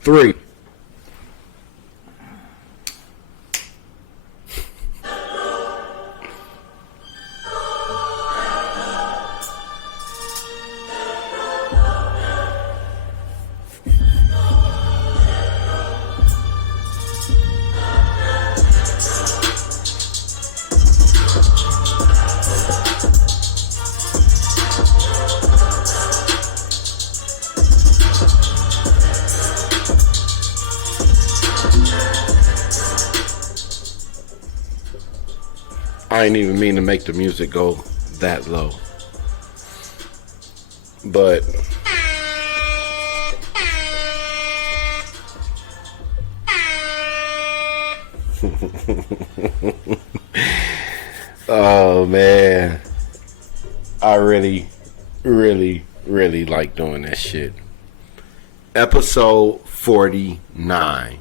3. I ain't even mean to make the music go that low. But oh man, I really like doing that shit. Episode 49,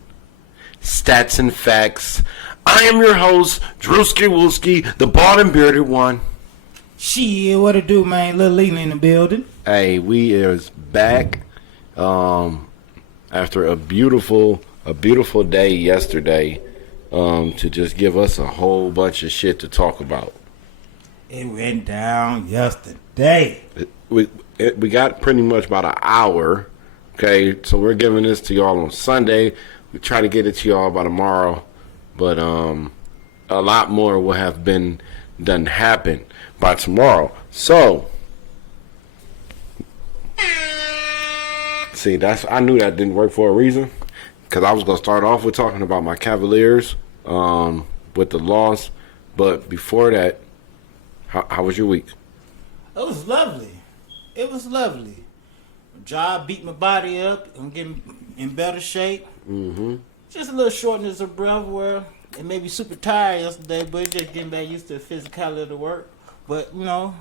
Stats and Facts. I am your host, Drewski Wooski, the bald and bearded one. Shit, what it do, man? Little Leland in the building. Hey, we is back after a beautiful day yesterday to just give us a whole bunch of shit to talk about. It went down yesterday. We got pretty much about an hour. Okay, so we're giving this to y'all on Sunday. We try to get it to y'all by tomorrow. But a lot more will have been done happen by tomorrow. So, see, I knew that didn't work for a reason. Because I was going to start off with talking about my Cavaliers with the loss. But before that, how was your week? It was lovely. Job beat my body up. I'm getting in better shape. Mm-hmm. Just a little shortness of breath where it made me super tired yesterday, but it's just getting back used to the physicality of the work. But, you know,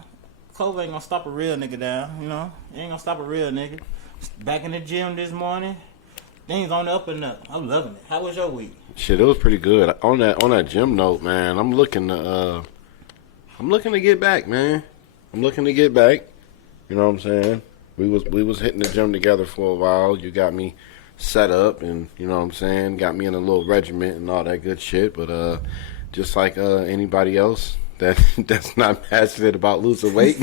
COVID ain't gonna stop a real nigga down, you know? It ain't gonna stop a real nigga. Back in the gym this morning, things on the up and up. I'm loving it. How was your week? Shit, it was pretty good. On that gym note, man, I'm looking to get back, man. I'm looking to get back. You know what I'm saying? We was hitting the gym together for a while. You got me set up, and you know what I'm saying, got me in a little regiment and all that good shit. But just like anybody else that's not passionate about losing weight,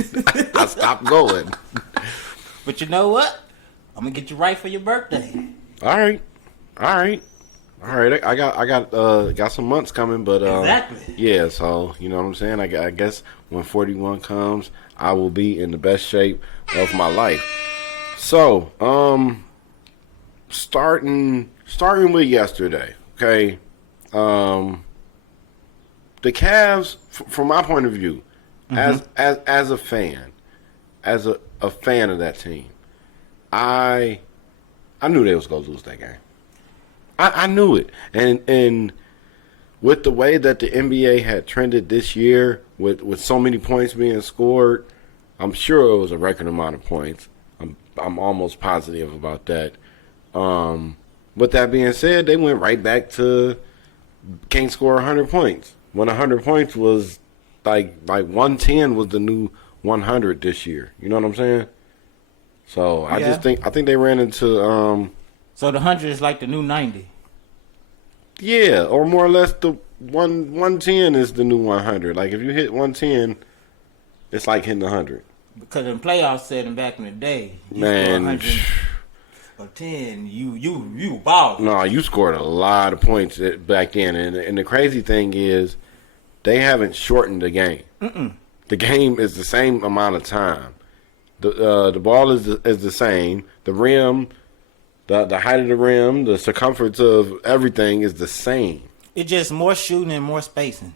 I stopped going. But you know what? I'm gonna get you right for your birthday. All right. I got some months coming, but exactly. Yeah. So you know what I'm saying. I guess when 41 comes, I will be in the best shape of my life. So starting with yesterday, okay. The Cavs, from my point of view, as a fan, as a fan of that team, I knew they was gonna lose that game. I knew it, and with the way that the NBA had trended this year, with so many points being scored, I'm sure it was a record amount of points. I'm almost positive about that. With that being said, they went right back to can't score 100 points. When 100 points was like 110 was the new 100 this year. You know what I'm saying? So I think they ran into So the 100 is like the new 90. Yeah, or more or less the 110 is the new 100. Like if you hit 110, it's like hitting 100. Because in playoffs setting back in the day, man, or 10, you balled. No, you scored a lot of points back then, and the crazy thing is, they haven't shortened the game. The game is the same amount of time. The ball is the same. The rim, the height of the rim, the circumference of everything is the same. It's just more shooting and more spacing,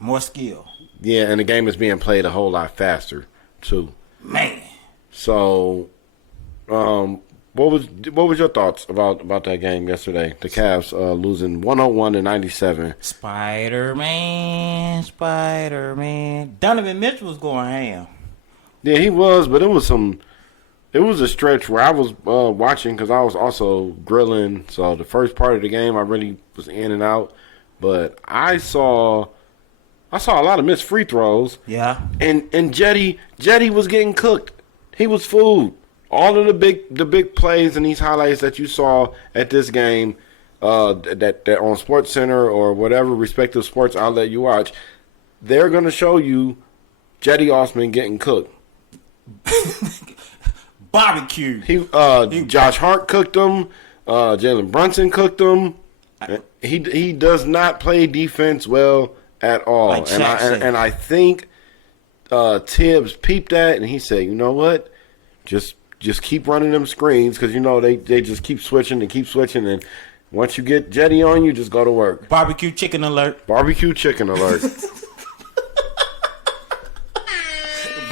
more skill. Yeah, and the game is being played a whole lot faster too. Man. So, what was your thoughts about that game yesterday? The Cavs losing 101-97. Spider-Man. Donovan Mitchell was going ham. Yeah, he was, but it was a stretch where I was watching because I was also grilling. So the first part of the game, I really was in and out, but I saw a lot of missed free throws. Yeah. And Jetty was getting cooked. He was food all of the big plays and these highlights that you saw at this game, that on Sports Center or whatever respective sports outlet you watch, they're gonna show you Jetty Osman getting cooked. Barbecue. Josh Hart cooked him. Jalen Brunson cooked him. He does not play defense well at all, Like and I think Tibbs peeped that and he said, you know what, just keep running them screens because they just keep switching and once you get Jetty on you, just go to work. Barbecue chicken alert. Barbecue chicken alert.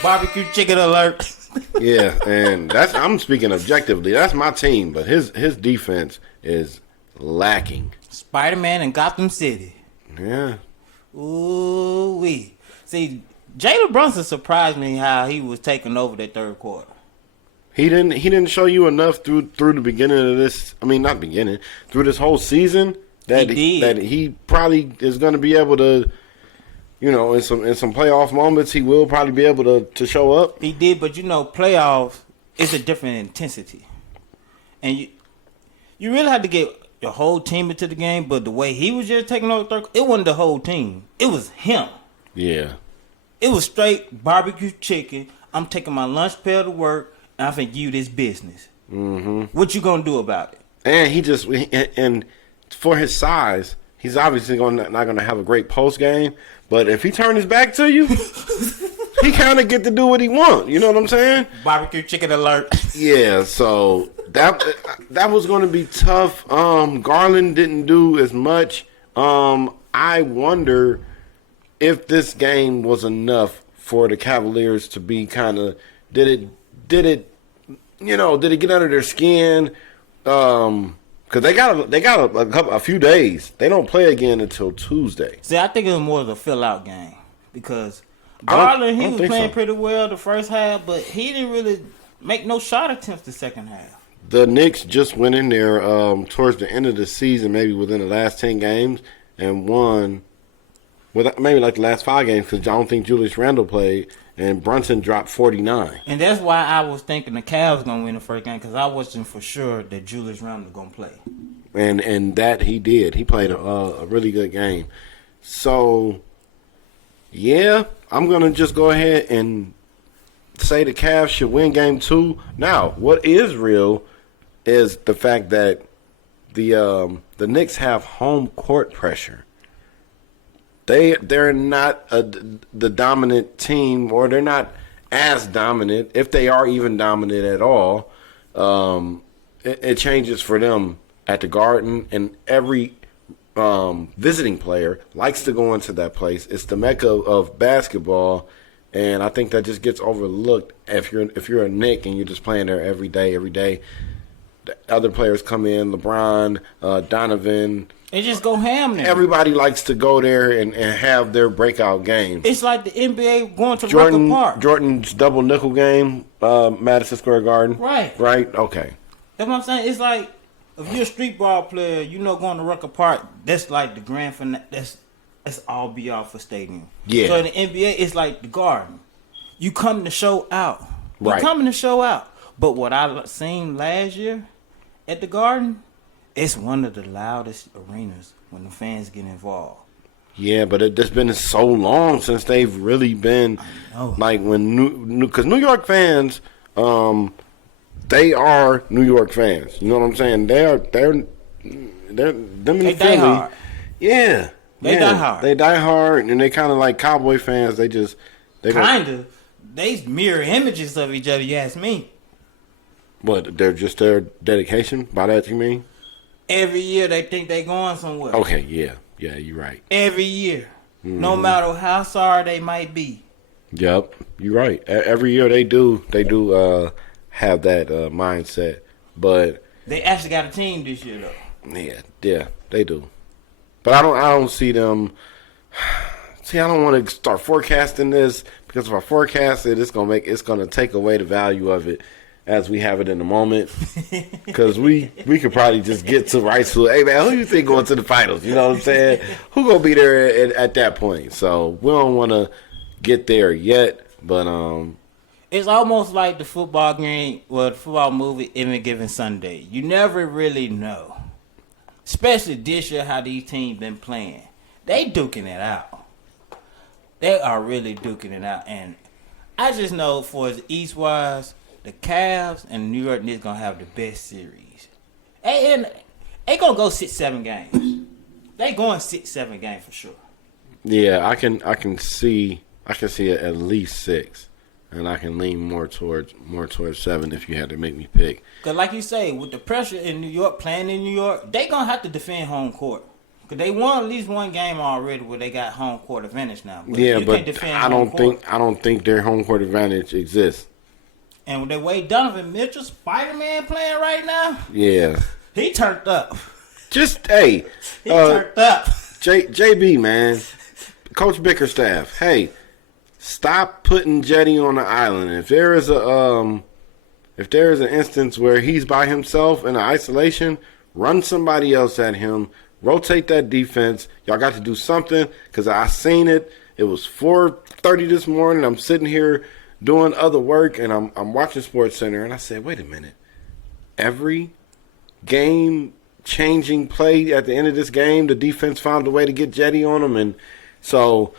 Barbecue chicken alert. Yeah, and I'm speaking objectively. That's my team, but his defense is lacking. Spider-Man in Gotham City. Yeah. Ooh wee. See, Jalen Brunson surprised me how he was taking over that third quarter. He didn't show you enough through the beginning of this. I mean, not beginning, through this whole season that he probably is going to be able to. In some playoff moments, he will probably be able to show up. He did, but playoffs is a different intensity, and you really had to get your whole team into the game. But the way he was just taking over third, it wasn't the whole team. It was him. Yeah. It was straight barbecue chicken. I'm taking my lunch pail to work, and I'm finna give you this business. Mm-hmm. What you gonna do about it? And and for his size, he's obviously not gonna have a great post game. But if he turns his back to you, he kind of get to do what he want. You know what I'm saying? Barbecue chicken alert. Yeah, so that was going to be tough. Garland didn't do as much. I wonder if this game was enough for the Cavaliers to be kind of did it get under their skin? Because they got a few days. They don't play again until Tuesday. See, I think it was more of a fill-out game because Garland, he was playing pretty well the first half, but he didn't really make no shot attempts the second half. The Knicks just went in there towards the end of the season, maybe within the last 10 games, and won, maybe like the last 5 games because I don't think Julius Randle played, and Brunson dropped 49. And that's why I was thinking the Cavs going to win the first game because I wasn't for sure that Julius Randle was going to play. And that he did. He played a really good game. So, yeah, I'm going to just go ahead and say the Cavs should win game 2. Now, what is real is the fact that the Knicks have home court pressure. They're not the dominant team, or they're not as dominant, if they are even dominant at all. It changes for them at the Garden, and every visiting player likes to go into that place. It's the mecca of basketball, and I think that just gets overlooked if you're a Knick and you're just playing there every day. The other players come in, LeBron, Donovan. They just go ham there. Everybody likes to go there and have their breakout game. It's like the NBA going to Rucker Park. Jordan's double nickel game, Madison Square Garden. Right. Okay. That's what I'm saying. It's like if you're a street ball player, going to Rucker Park, that's like the grand finale. That's all be all for stadium. Yeah. So in the NBA, it's like the Garden. You come to show out. Right. You're coming to show out. But what I seen last year at the Garden, it's one of the loudest arenas when the fans get involved. Yeah, but it's been so long since they've really been like when because New York fans, they are New York fans. You know what I'm saying? They're them in Philly. Die hard. Yeah, they die hard. They die hard, and they kind of like Cowboy fans. They mirror images of each other. You ask me. But they're just their dedication. By that you mean? Every year they think they going somewhere. Okay, yeah, you're right. Every year, no matter how sorry they might be. Yep, you're right. Every year they do have that mindset, but they actually got a team this year though. Yeah, they do. But I don't see them. See, I don't want to start forecasting this because if I forecast it, it's gonna take away the value of it as we have it in the moment. Because we could probably just get to hey man, who you think going to the finals? You know what I'm saying? Who gonna be there at that point? So we don't want to get there yet, but It's almost like the football game, well, the football movie, Any Given Sunday. You never really know. Especially this year, how these teams been playing. They duking it out. They are really duking it out. And I just know for the East-wise, the Cavs and New York Knicks going to have the best series. And they going to go 6-7 games. They going 6-7 games for sure. Yeah, I can see it at least 6. And I can lean more towards 7 if you had to make me pick. Because like you say, with the pressure in New York, playing in New York, they going to have to defend home court. Because they won at least one game already where they got home court advantage now. But yeah, but I don't think their home court advantage exists. And with the way Donovan Mitchell, Spider-Man playing right now, yeah, he turned up. Just, hey. He turned up. JB, man. Coach Bickerstaff, hey. Stop putting Jetty on the island. If there is an instance where he's by himself in isolation, run somebody else at him. Rotate that defense. Y'all got to do something because I seen it. It was 4:30 this morning. I'm sitting here doing other work and I'm watching Sports Center and I said, wait a minute. Every game changing play at the end of this game, the defense found a way to get Jetty on them, and so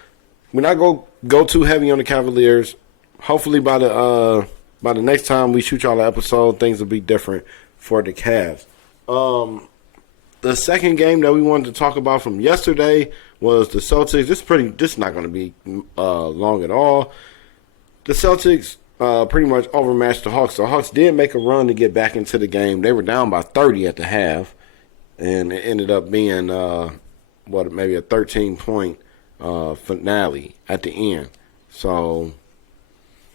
when I go too heavy on the Cavaliers, hopefully by the next time we shoot y'all an episode, things will be different for the Cavs. The second game that we wanted to talk about from yesterday was the Celtics. This is not going to be long at all. The Celtics pretty much overmatched the Hawks. The Hawks did make a run to get back into the game. They were down by 30 at the half, and it ended up being maybe a 13-point finale at the end. So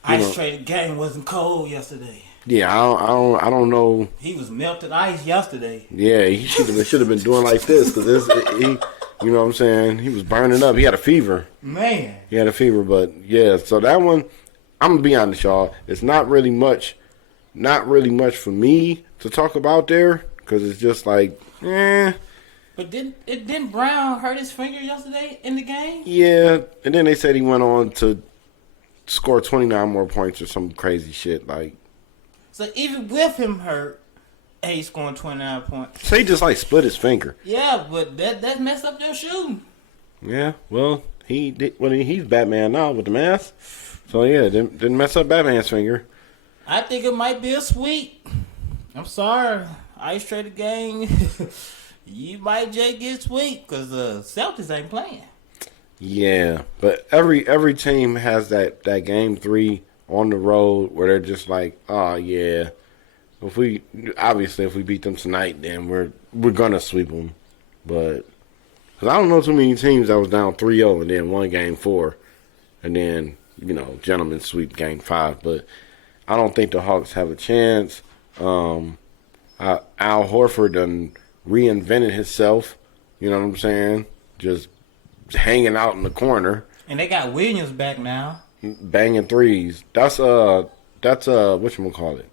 Ice traded game wasn't cold yesterday. Yeah, I don't know. He was melted ice yesterday. Yeah, he should have been doing like this because he, you know what I'm saying? He was burning up. He had a fever. Man, he had a fever. But yeah, so that one, I'm gonna be honest, y'all. It's not really much for me to talk about there because it's just like, eh. But didn't Brown hurt his finger yesterday in the game? Yeah, and then they said he went on to score 29 more points or some crazy shit. Like, so even with him hurt, he's scoring 29 points. So he just like split his finger. Yeah, but that messed up their shooting. Yeah, well, he's Batman now with the mask. So yeah, didn't mess up Batman's finger. I think it might be a sweep. I'm sorry, Ice traded game. You might just get sweep because the Celtics ain't playing. Yeah, but every team has that game 3 on the road where they're just like, oh yeah, if we beat them tonight, then we're gonna sweep them. But because I don't know too many teams that was down 3-0 and then won game 4, and then gentlemen sweep game 5. But I don't think the Hawks have a chance. Al Horford done reinvented himself. You know what I'm saying? Just hanging out in the corner. And they got Williams back now. Banging threes. That's whatchamacallit.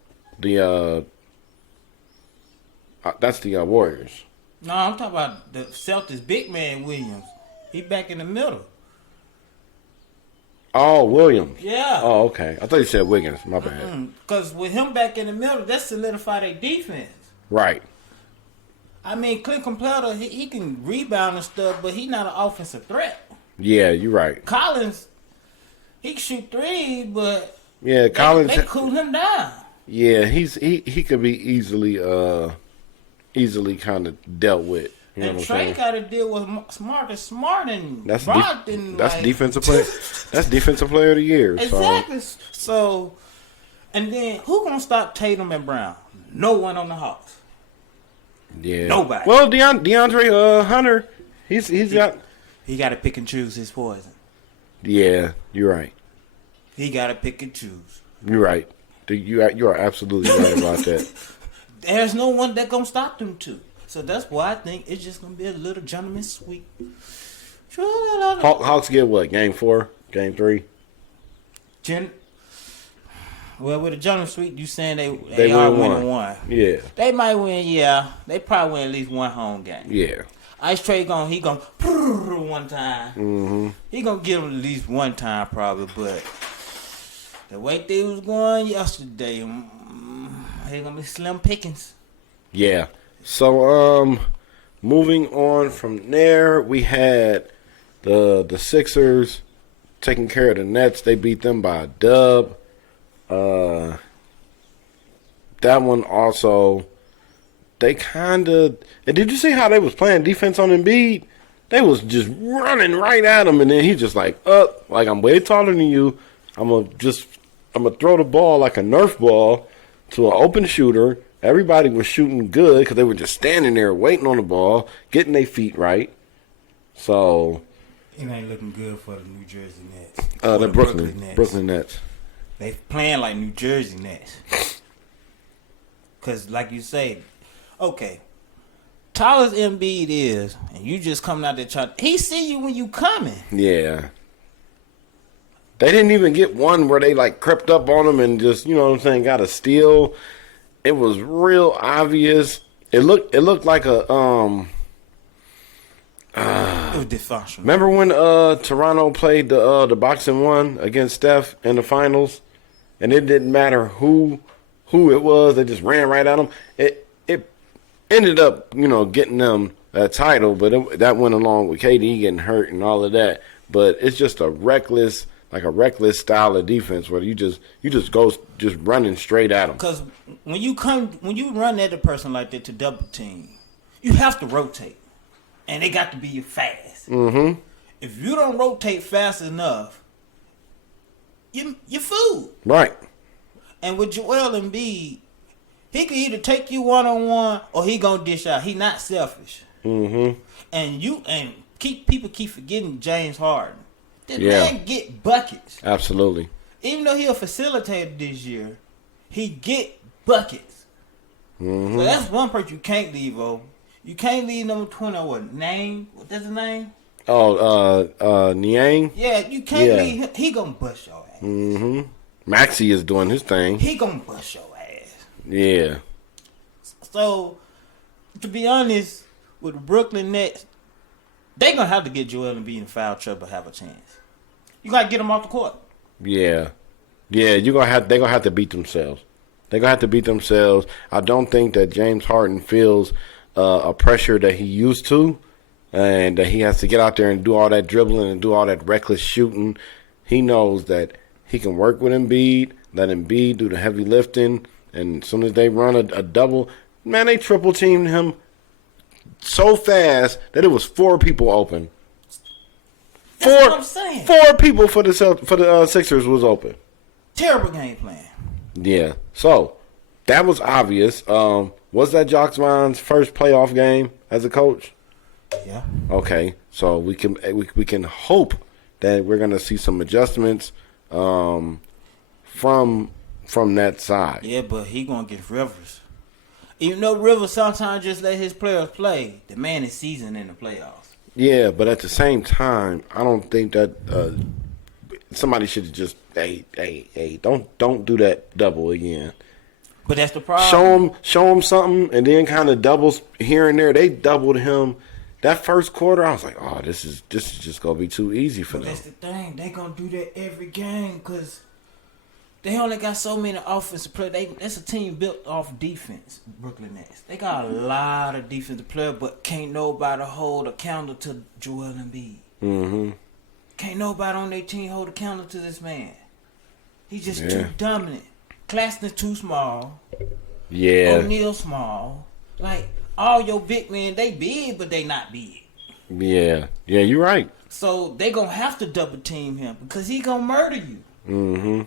That's the Warriors. No, I'm talking about the Celtics big man Williams. He back in the middle. Oh, Williams. Yeah. Oh, okay. I thought you said Wiggins. My bad. Because with him back in the middle, that solidified their defense. Right. I mean, Clint Completer, he can rebound and stuff, but he's not an offensive threat. Yeah, you're right. Collins, he can shoot 3, but yeah, Collins they cool him down. Yeah, he could be easily kind of dealt with. You know and what Trey I'm got to deal with Smart and that's Brogdon. That's defensive player. That's defensive player of the year. Exactly. So, and then who gonna stop Tatum and Brown? No one on the Hawks. Yeah. Nobody. Well, DeAndre Hunter, he got to pick and choose his poison. Yeah, you're right. He got to pick and choose. You're right. You are absolutely right about that. There's no one that gonna stop them two. So that's why I think it's just gonna be a little gentleman sweep. Hawks get what? Game 4? Game 3? Well, with a gentleman sweep, you saying they are winning one. Yeah. They might win. Yeah, they probably win at least one home game. Yeah. Ice Trey he gonna one time. Mm-hmm. He gonna get him at least one time probably, but The way things was going yesterday, they gonna be slim pickings. Yeah. So moving on from there, we had the Sixers taking care of the Nets. They beat them by a dub. That one also, they kind of. And did you see how they was playing defense on Embiid? They was just running right at him, and then he just like, like I'm way taller than you. I'm gonna throw the ball like a Nerf ball to an open shooter. Everybody was shooting good because they were just standing there waiting on the ball, getting their feet right. So it ain't looking good for the New Jersey Nets. The Brooklyn Nets. They playing like New Jersey Nets. Because like you say, okay, tall as Embiid is, and you just coming out there trying, he see you when you coming. Yeah. They didn't even get one where they like crept up on him and just, you know what I'm saying, got a steal. It was real obvious. It looked like a it was dysfunctional. Remember when Toronto played the boxing one against Steph in the finals, and it didn't matter who it was, they just ran right at him. It ended up, getting them that title, but that went along with KD getting hurt and all of that. But it's just a reckless style of defense where you just go running straight at them. Because when you run at a person like that to double team, you have to rotate, and they got to be fast. Mm-hmm. If you don't rotate fast enough, you're fooled. Right. And with Joel Embiid, he can either take you one-on-one or he gonna dish out. He not selfish. Mm-hmm. And people keep forgetting James Harden. The man get buckets. Absolutely. Even though he a facilitator this year, he get buckets. Mm-hmm. So that's one person you can't leave over. You can't leave number 20 or what name? What's his name? Oh, Niang? Yeah, you can't leave him. He gonna bust your ass. Mm-hmm. Maxey is doing his thing. He gonna bust your ass. Yeah. So, to be honest, with the Brooklyn Nets, they gonna have to get Joel Embiid in foul trouble to have a chance. You gotta get him off the court. Yeah. They're gonna have to beat themselves. They're gonna have to beat themselves. I don't think that James Harden feels a pressure that he used to, and that he has to get out there and do all that dribbling and do all that reckless shooting. He knows that he can work with Embiid, let Embiid do the heavy lifting, and as soon as they run a double, man, they triple teamed him so fast that it was 4 people open. That's what I'm saying. 4 people for the Sixers was open. Terrible game plan. Yeah. So that was obvious. Was that Jock Vaughn's first playoff game as a coach? Yeah. Okay. So we can hope that we're gonna see some adjustments from that side. Yeah, but he gonna get Rivers. Even though Rivers sometimes just let his players play, the man is seasoned in the playoffs. Yeah, but at the same time, I don't think that somebody should just don't do that double again. But that's the problem. Show him something, and then kind of doubles here and there. They doubled him that first quarter. I was like, oh, this is just gonna be too easy for them. That's the thing. They gonna do that every game because they only got so many offensive players. That's a team built off defense, Brooklyn Nets. They got a lot of defensive players, but can't nobody hold a candle to Joel Embiid. Mm-hmm. Can't nobody on their team hold a candle to this man. He's just too dominant. Claxton's too small. Yeah. O'Neal small. Like, all your big men, they big, but they not big. Yeah. Yeah, you're right. So they gonna have to double team him because he gonna murder you. Mm-hmm.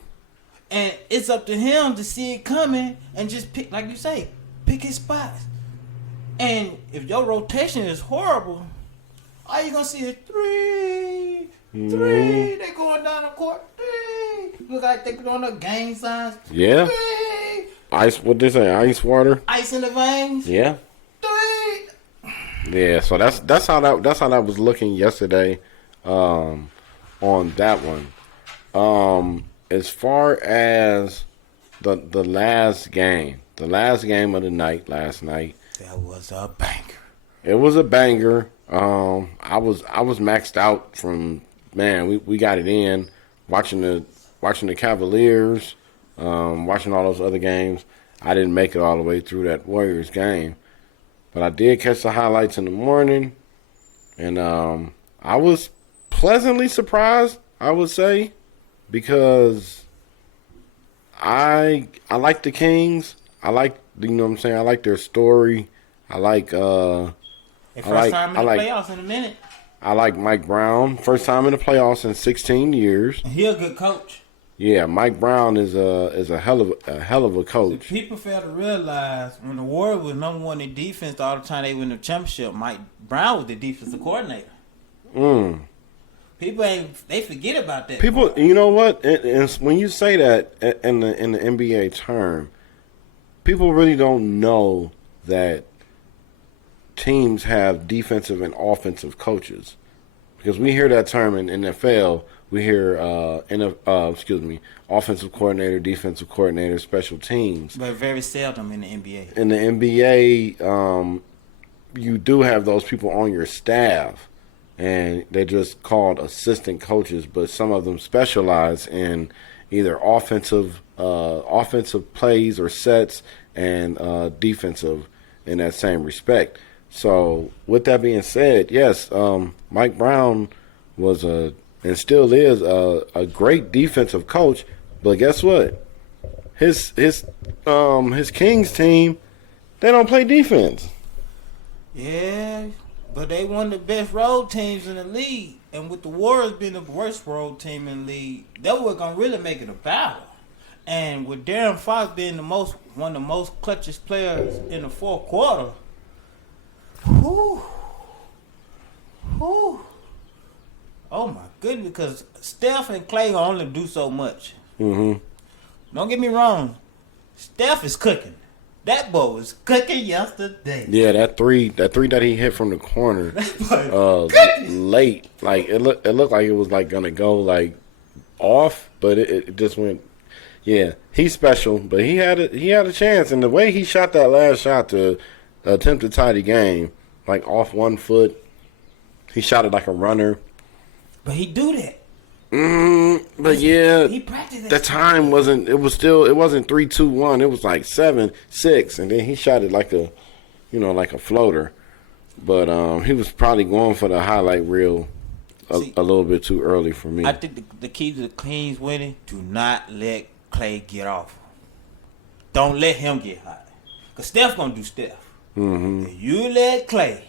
And it's up to him to see it coming and just pick, like you say, pick his spots. And if your rotation is horrible, all you gonna see is 3. They going down the court. 3. Look like they doing the gang signs. Yeah. 3. Ice. What they say? Ice water. Ice in the veins. Yeah. 3. Yeah. So that's how that was looking yesterday, on that one. As far as the last game of the night last night, that was a banger. It was a banger. I was maxed out from, man, we got it in watching watching the Cavaliers, watching all those other games. I didn't make it all the way through that Warriors game, but I did catch the highlights in the morning, and I was pleasantly surprised, I would say, because I like the Kings. I like, you know what I'm saying, I like their story. I like Their first time in the playoffs in a minute. I like Mike Brown. First time in the playoffs in 16 years. He a good coach. Yeah, Mike Brown is a hell of a coach. See, people fail to realize when the Warriors was number one in defense all the time they win the championship, Mike Brown was the defensive coordinator. People they forget about that. People, you know what? And when you say that in the NBA term, people really don't know that teams have defensive and offensive coaches, because we hear that term in NFL. We hear offensive coordinator, defensive coordinator, special teams, but very seldom in the NBA. In the NBA, you do have those people on your staff, and they're just called assistant coaches. But some of them specialize in either offensive plays or sets, and defensive in that same respect. So, with that being said, yes, Mike Brown was and still is a great defensive coach. But guess what? His Kings team, they don't play defense. Yeah, but they one of the best road teams in the league. And with the Warriors being the worst road team in the league, that was gonna really make it a battle. And with Darren Fox being one of the most clutchest players in the fourth quarter. Whew. Oh my goodness, because Steph and Clay only do so much. Don't get me wrong, Steph is cooking. That boy was cooking yesterday. Yeah, that three that he hit from the corner late, like it looked like it was like gonna go like off, but it just went. Yeah, he's special, but he had a chance, and the way he shot that last shot to attempt to tie the game, like off 1 foot, he shot it like a runner. But he do that. But yeah, he practiced that. The time wasn't. It wasn't 3, 2, 1. It was like 7, 6, and then he shot it like a floater. But he was probably going for the highlight reel a little bit too early for me. I think the key to the Kings winning: do not let Clay get off. Don't let him get hot, cause Steph gonna do Steph. If you let Clay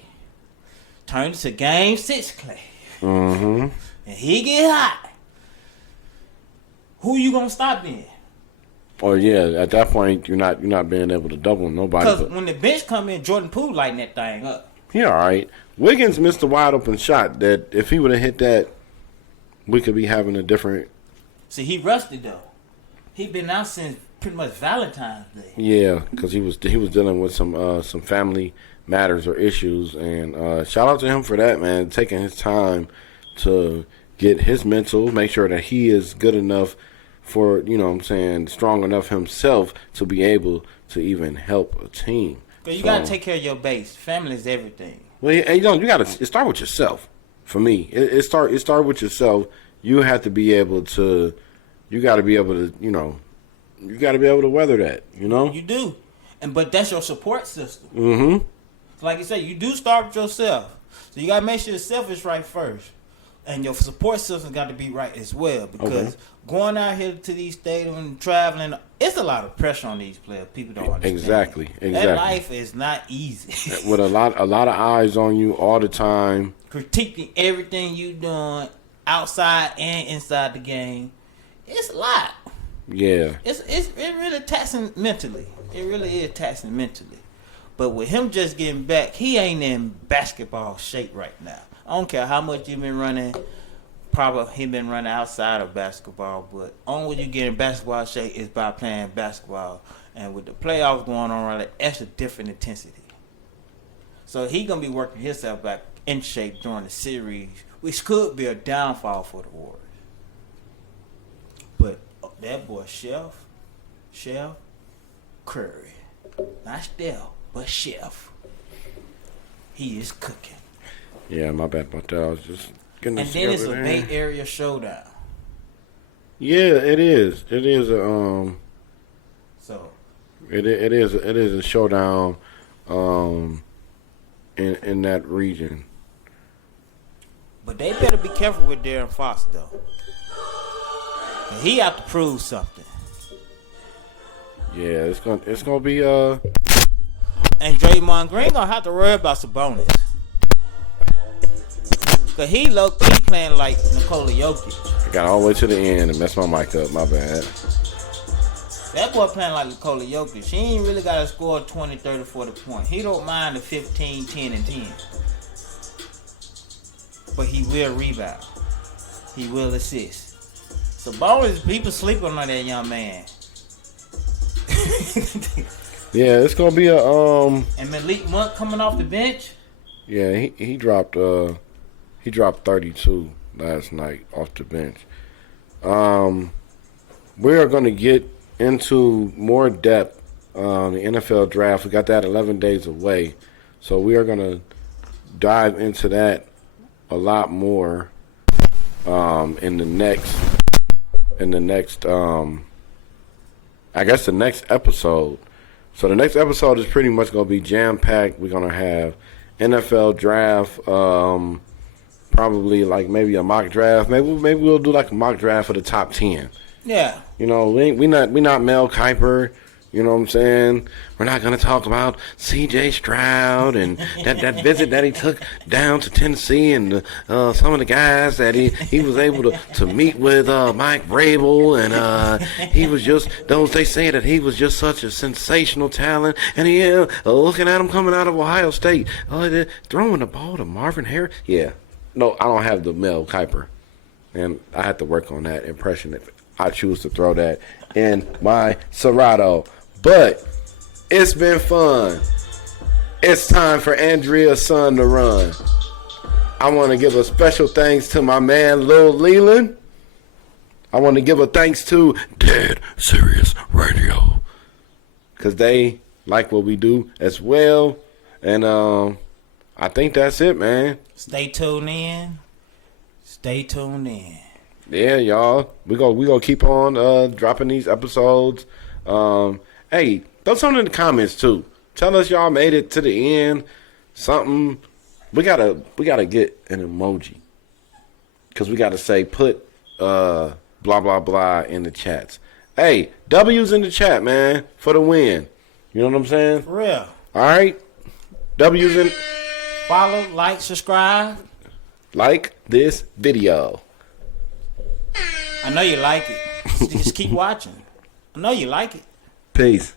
turn to Game 6, Clay, and he get hot. Who you gonna stop then? Oh yeah, at that point you're not being able to double nobody. Because when the bench come in, Jordan Poole lighting that thing up. He all right. Wiggins missed a wide open shot that if he would have hit that, we could be having a different. See, he rusted though. He been out since pretty much Valentine's Day. Yeah, because he was dealing with some family matters or issues, and shout out to him for that, man, taking his time to get his mental, make sure that he is good enough for, you know what I'm saying, strong enough himself to be able to even help a team. But you gotta take care of your base. Family is everything. Well, you gotta start with yourself. For me, it start with yourself. You have to be able to. You got to be able to. You got to be able to weather that. You do, but that's your support system. So like you say, you do start with yourself. So you gotta make sure yourself is right first. And your support system got to be right as well, because going out here to these stadiums, traveling, it's a lot of pressure on these players. People don't understand. Exactly. That life is not easy. With a lot of eyes on you all the time, critiquing everything you doing outside and inside the game, it's a lot. Yeah, it really taxing mentally. It really is taxing mentally. But with him just getting back, he ain't in basketball shape right now. I don't care how much you've been running. Probably he been running outside of basketball, but only way you get in basketball shape is by playing basketball. And with the playoffs going on, right, that's a different intensity. So he gonna be working himself back in shape during the series, which could be a downfall for the Warriors. But that boy Chef Curry, not Steph, but Chef, he is cooking. Yeah, my bad about that. I was just getting and then it's a Bay Area showdown. Yeah, it is. It is a So it is a showdown in that region. but they better be careful with Darren Fox though. He have to prove something. Yeah, it's gonna be And Draymond Green gonna have to worry about Sabonis. Cause he low key playing like Nikola Jokic. I got all the way to the end and messed my mic up. My bad. That boy playing like Nikola Jokic. He ain't really got to score 20, 30, 40 points. He don't mind the 15, 10, and 10. But he will rebound. He will assist. Sabonis, people sleeping on that young man. Yeah, it's gonna be a And Malik Monk coming off the bench. Yeah, he dropped 32 last night off the bench. We are gonna get into more depth on the NFL draft. We got that 11 days away, so we are gonna dive into that a lot more in the next I guess the next episode. So the next episode is pretty much going to be jam-packed. We're going to have NFL draft, probably like maybe a mock draft. Maybe we'll do like a mock draft for the top 10. Yeah. You know, we not Mel Kiper. You know what I'm saying? We're not going to talk about C.J. Stroud and that visit that he took down to Tennessee and some of the guys that he was able to meet with Mike Vrabel and he was just they say that he was just such a sensational talent and looking at him coming out of Ohio State, throwing the ball to Marvin Harris. Yeah, no, I don't have the Mel Kiper, and I have to work on that impression if I choose to throw that in my Serato. But it's been fun. It's time for Andrea's son to run. I want to give a special thanks to my man, Lil Leland. I want to give a thanks to Deadserius Radio, because they like what we do as well. And I think that's it, man. Stay tuned in. Stay tuned in. Yeah, y'all. We gonna keep on dropping these episodes. Hey, throw something in the comments too. Tell us y'all made it to the end. Something. We gotta get an emoji, because we gotta say put blah blah blah in the chats. Hey, W's in the chat, man, for the win. You know what I'm saying? For real. All right. W's in. Follow, like, subscribe. Like this video. I know you like it. Just keep watching. I know you like it. Peace.